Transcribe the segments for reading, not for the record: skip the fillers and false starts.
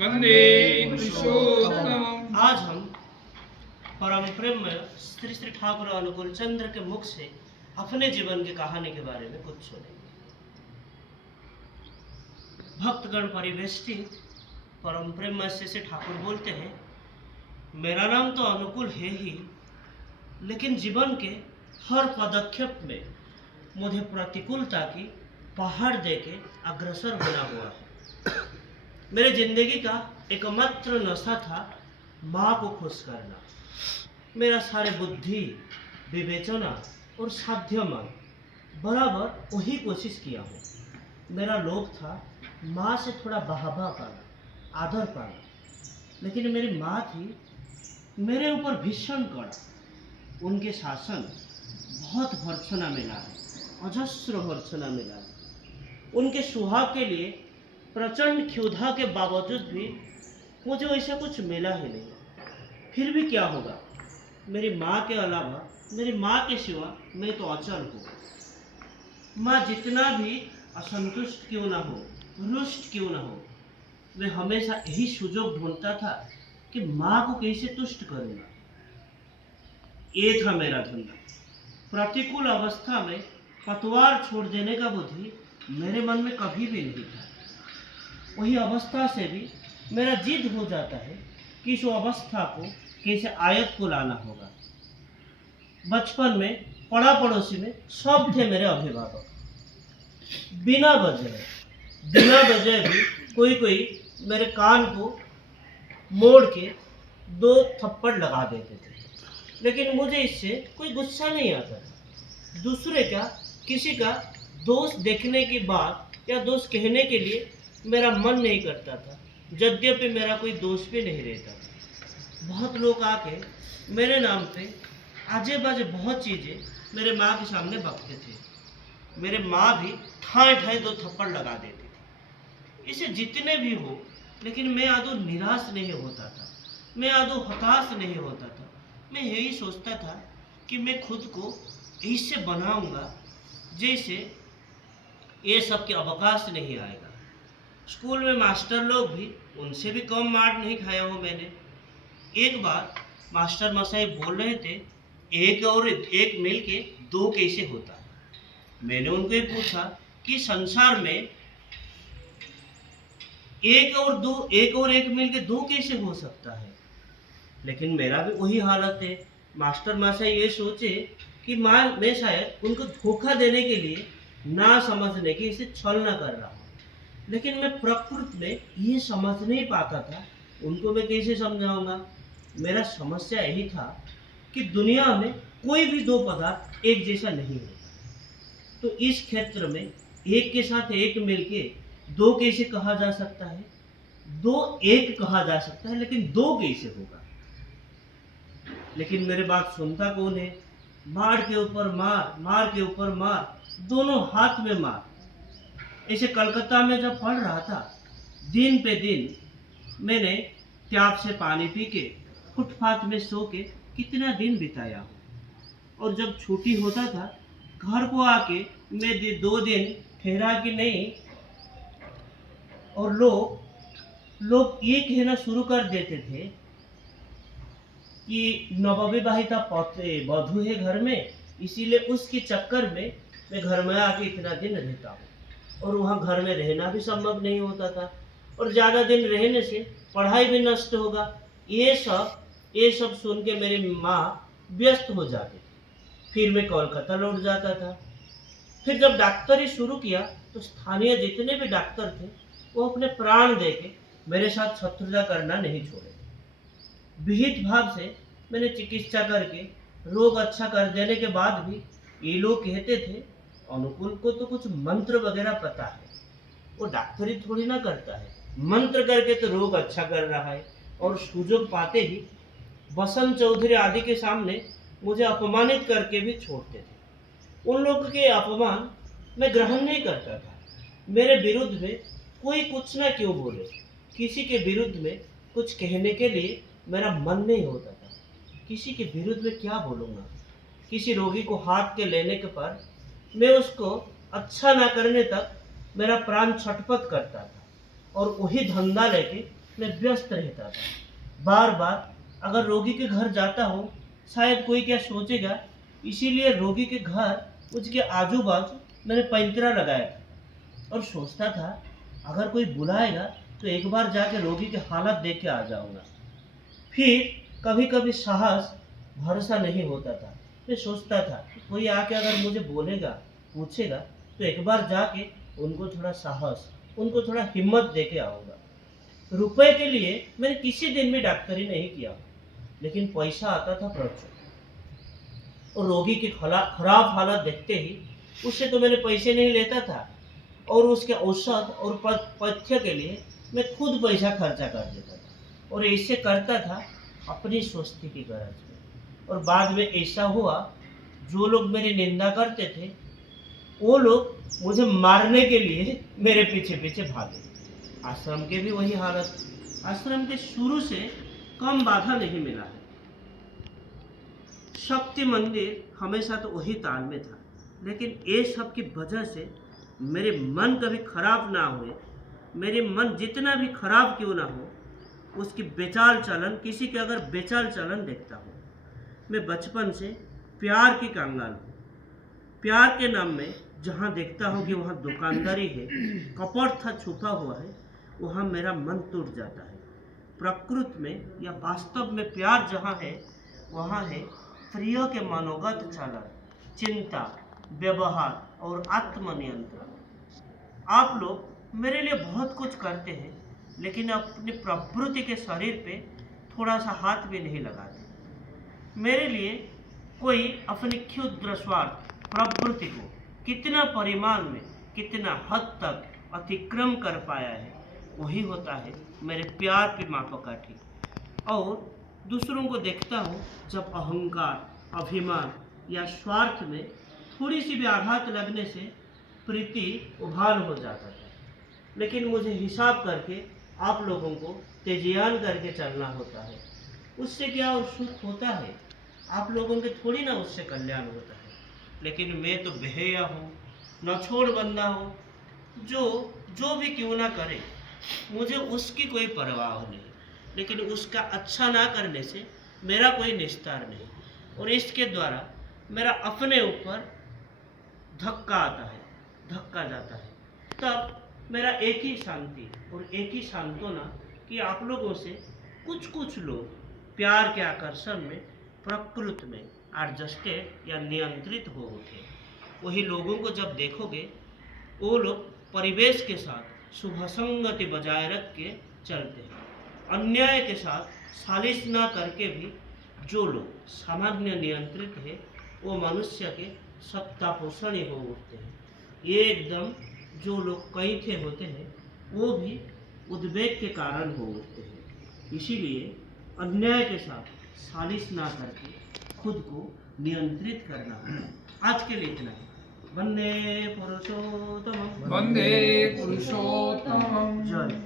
वंदे पुरुषोत्तमम्। आज हम परम प्रेम श्री श्री ठाकुर अनुकूल चंद्र के मुख से अपने जीवन की कहानी के बारे में कुछ सुनेंगे। भक्तगण परिवेष्टित परम प्रेम से ठाकुर बोलते हैं, मेरा नाम तो अनुकूल है ही, लेकिन जीवन के हर पदक्षेप में मुझे प्रतिकूलता की पहाड़ देके अग्रसर बना हुआ है। मेरे जिंदगी का एकमात्र नशा था माँ को खुश करना। मेरा सारे बुद्धि, विवेचना और साध्यमान बराबर वही कोशिश किया हूँ। मेरा लोभ था माँ से थोड़ा बहावा पाना, आदर पाना, लेकिन मेरी माँ थी मेरे ऊपर भीषण कड़ा। उनके शासन बहुत भर्त्सना मिला है, अजस्र भर्त्सना मिला है। उनके सुहाग के लिए प्रचंड क्षुधा के बावजूद भी मुझे वैसा कुछ मिला ही नहीं। फिर भी क्या होगा, मेरी माँ के अलावा, मेरी माँ के सिवा मैं तो अचल हूँ। माँ जितना भी असंतुष्ट क्यों ना हो, रुष्ट क्यों ना हो, मैं हमेशा यही सुजोग ढूंढता था कि माँ को कैसे तुष्ट करूँगा। ये था मेरा धंधा। प्रतिकूल अवस्था में पतवार छोड़ देने का बुद्धि मेरे मन में कभी भी नहीं था। वही अवस्था से भी मेरा जिद हो जाता है कि इस अवस्था को कैसे आयत को लाना होगा। बचपन में पड़ा पड़ोसी में सब थे मेरे अभिभावक। बिना वजह भी कोई मेरे कान को मोड़ के 2 थप्पड़ लगा देते थे, लेकिन मुझे इससे कोई गुस्सा नहीं आता था। दूसरे का, किसी का दोष देखने के बाद या दोष कहने के लिए मेरा मन नहीं करता था, यद्यपि मेरा कोई दोष भी नहीं रहता था। बहुत लोग आके मेरे नाम पे आजे बाजे बहुत चीज़ें मेरे माँ के सामने बकते थे। मेरे माँ भी ठाए 2 थप्पड़ लगा देती थी। इसे जितने भी हो, लेकिन मैं आदौ निराश नहीं होता था, मैं आदौ हताश नहीं होता था। मैं यही सोचता था कि मैं खुद को ऐसे बनाऊंगा जैसे ये सब के अवकाश नहीं आएगा। स्कूल में मास्टर लोग भी, उनसे भी कम मार नहीं खाया हूँ मैंने। एक बार मास्टर मसाई बोल रहे थे, एक और एक मिल के 2 कैसे होता है। मैंने उनको ये पूछा कि संसार में एक और एक मिल के 2 कैसे हो सकता है। लेकिन मेरा भी वही हालत है। मास्टर मसाई ये सोचे कि मैं शायद उनको धोखा देने के लिए ना समझने की इसे छलना कर रहा हूँ, लेकिन मैं प्रकृति में ये समझ नहीं पाता था। उनको मैं कैसे समझाऊंगा। मेरा समस्या यही था कि दुनिया में कोई भी 2 पदार्थ एक जैसा नहीं होता। तो इस क्षेत्र में एक के साथ एक मिलके 2 कैसे कहा जा सकता है। 2 एक कहा जा सकता है, लेकिन 2 कैसे होगा। लेकिन मेरे बात सुनता कौन है। मार के ऊपर मार, मार के ऊपर मार, दोनों हाथ में मार। ऐसे कलकत्ता में जब पढ़ रहा था, दिन पे दिन मैंने टैप से पानी पी के, फुटपाथ में सो के कितना दिन बिताया हूँ। और जब छुट्टी होता था, घर को आके मैं 2 दिन ठहरा कि नहीं, और लोग ये कहना शुरू कर देते थे कि नवविवाहिता वधू है घर में, इसीलिए उसके चक्कर में मैं घर में आके इतना दिन रहता हूँ। और वहाँ घर में रहना भी संभव नहीं होता था, और ज़्यादा दिन रहने से पढ़ाई भी नष्ट होगा। ये सब सुन के मेरी माँ व्यस्त हो जाती थी। फिर मैं कोलकाता लौट जाता था। फिर जब डॉक्टरी शुरू किया तो स्थानीय जितने भी डॉक्टर थे वो अपने प्राण देके मेरे साथ शत्रुता करना नहीं छोड़े। विहित भाव से मैंने चिकित्सा करके रोग अच्छा कर देने के बाद भी ये लोग कहते थे, अनुकूल को तो कुछ मंत्र वगैरह पता है, वो डॉक्टरी थोड़ी ना करता है, मंत्र करके तो रोग अच्छा कर रहा है। और सुजोग पाते ही बसंत चौधरी आदि के सामने मुझे अपमानित करके भी छोड़ते थे। उन लोगों के अपमान मैं ग्रहण नहीं करता था। मेरे विरुद्ध में कोई कुछ ना क्यों बोले, किसी के विरुद्ध में कुछ कहने के लिए मेरा मन नहीं होता था। किसी के विरुद्ध में क्या बोलूँगा। किसी रोगी को हाथ के लेने के पर मैं उसको अच्छा ना करने तक मेरा प्राण छटपट करता था, और वही धंधा लेके मैं व्यस्त रहता था। बार बार अगर रोगी के घर जाता हूँ, शायद कोई क्या सोचेगा, इसीलिए रोगी के घर उसके आजू बाजू मैंने पैंतरा लगाया था और सोचता था अगर कोई बुलाएगा तो एक बार जाके रोगी की हालत देख के आ जाऊंगा। फिर कभी कभी साहस भरोसा नहीं होता था। मैं सोचता था कि कोई आके अगर मुझे बोलेगा, पूछेगा, तो एक बार जाके उनको थोड़ा साहस, उनको थोड़ा हिम्मत दे के आऊँगा। रुपए के लिए मैंने किसी दिन भी डॉक्टरी नहीं किया, लेकिन पैसा आता था प्रचुर। और रोगी की खराब हालत देखते ही उससे तो मैंने पैसे नहीं लेता था, और उसके औषध और पथ्य के लिए मैं खुद पैसा खर्चा कर देता था, और ऐसे करता था अपनी स्वस्थी की गरज में। और बाद में ऐसा हुआ, जो लोग मेरी निंदा करते थे वो लोग मुझे मारने के लिए मेरे पीछे पीछे भागे। आश्रम के भी वही हालत। आश्रम के शुरू से कम बाधा नहीं मिला है। शक्ति मंदिर हमेशा तो वही ताल में था, लेकिन ये सब की वजह से मेरे मन कभी खराब ना हुए। मेरे मन जितना भी खराब क्यों ना हो, उसकी बेचाल चलन, किसी के अगर बेचाल चलन देखता हूँ। मैं बचपन से प्यार की कंगाल हूँ। प्यार के नाम में जहाँ देखता हूँ कि वहाँ दुकानदारी है, कपट था छुपा हुआ है, वहाँ मेरा मन टूट जाता है। प्रकृति में या वास्तव में प्यार जहाँ है, वहाँ है प्रिय के मनोगत चलन, चिंता, व्यवहार और आत्मनियंत्रण। आप लोग मेरे लिए बहुत कुछ करते हैं, लेकिन अपनी प्रवृत्ति के शरीर पे थोड़ा सा हाथ भी नहीं लगाते। मेरे लिए कोई अपनी क्षुद्र स्वार्थ प्रवृत्ति को कितना परिमाण में, कितना हद तक अतिक्रम कर पाया है, वही होता है मेरे प्यार की मापकाठी। और दूसरों को देखता हूँ, जब अहंकार, अभिमान या स्वार्थ में थोड़ी सी भी आघात लगने से प्रीति उभान हो जाता है। लेकिन मुझे हिसाब करके आप लोगों को तेजियान करके चलना होता है। उससे क्या और सुख होता है? आप लोगों के थोड़ी ना उससे कल्याण होता है। लेकिन मैं तो बेहया हूँ, न छोड़ बंदा हूँ। जो भी क्यों ना करे, मुझे उसकी कोई परवाह नहीं। लेकिन उसका अच्छा ना करने से मेरा कोई निस्तार नहीं, और इसके द्वारा मेरा अपने ऊपर धक्का आता है, धक्का जाता है। तब मेरा एक ही शांति और एक ही सांत्वना कि आप लोगों से कुछ लोग प्यार के आकर्षण में प्रकृति में एडजस्टेड या नियंत्रित हो उठे। वही लोगों को जब देखोगे, वो लोग परिवेश के साथ शुभ संगति बजाय रख के चलते हैं। अन्याय के साथ सालिश ना करके भी जो लोग सामान्य नियंत्रित है, वो मनुष्य के सत्ता पोषणी हो उठते हैं। ये एकदम जो लोग कई थे होते हैं, वो भी उद्वेग के कारण हो उठते हैं। इसीलिए अन्याय के साथ सालिश ना करके खुद को नियंत्रित करना है। आज के लिए इतना ही। वंदे पुरुषोत्तमं, वंदे पुरुषोत्तमं, जय।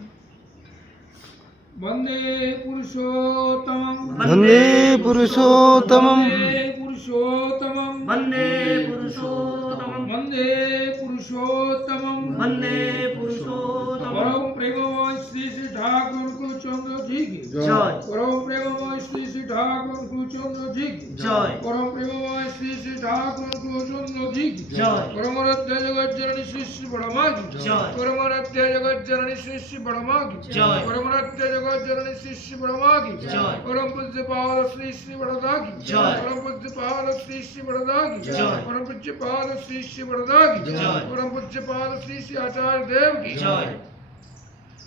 वंदे पुरुषोत्तमं, वन्दे पुरुषोत्तमम् वंदे पुरुषोत्तमं, वंदे पुरुषोत्तमं, वंदे पुरुषोत्तमं, वंदे पुरुषोत्तमं। परम प्रेममय श्री श्री ठाकुर कुलचंद्र जी की जय। परम प्रेममय श्री श्री ठाकुर कुलचंद्र जी की जय। परम प्रेममय श्री श्री ठाकुर कुलचंद्र जी की जय। परमाराध्य जगत जननी श्री श्री बड़मा की जय। परमाराध्य जगत जननी श्री श्री बड़मा की जय। परमाराध्य जगत जननी श्री श्री बड़मा की जय। परम पूज्य पाद श्री श्री बड़दा की जय। परम पूज्य पाद श्री श्री बड़दा की जय। परम पूज्य पाद श्री श्री बड़दा की जय। परम पूज्य पाद श्री श्री आचार्य देव की जय।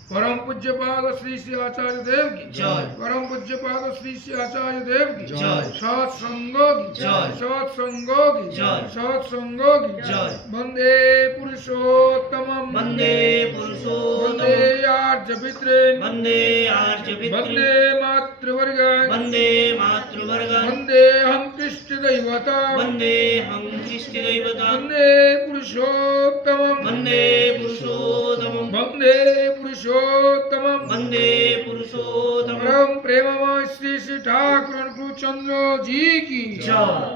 परम पूज्य पाद श्री श्री आचार्य देव की जय। परम पूज्य पाद श्री श्री आचार्य देव की जय। सत्संगो की जय। सत्संगो की जय। सत्संगो की जय। वंदे पुरुषोत्तमं, वंदे पुरुषोत्तमं, वंदे आर्यपितॄन्, वंदे आर्यपितॄन्, वंदे मातृवर्गान्, वंदे मातृवर्गान्, वंदे हम कृष्णदैवता, वंदे हम कृष्णदैवतां, वंदे पुरुषोत्तमं, वंदे पुरुषोत्तमं, वंदे पुरुषोत्तमं, वंदे पुरुषोत्तमं। परम प्रेममय श्री श्री ठाकुर कुलचंद्र जी की जय।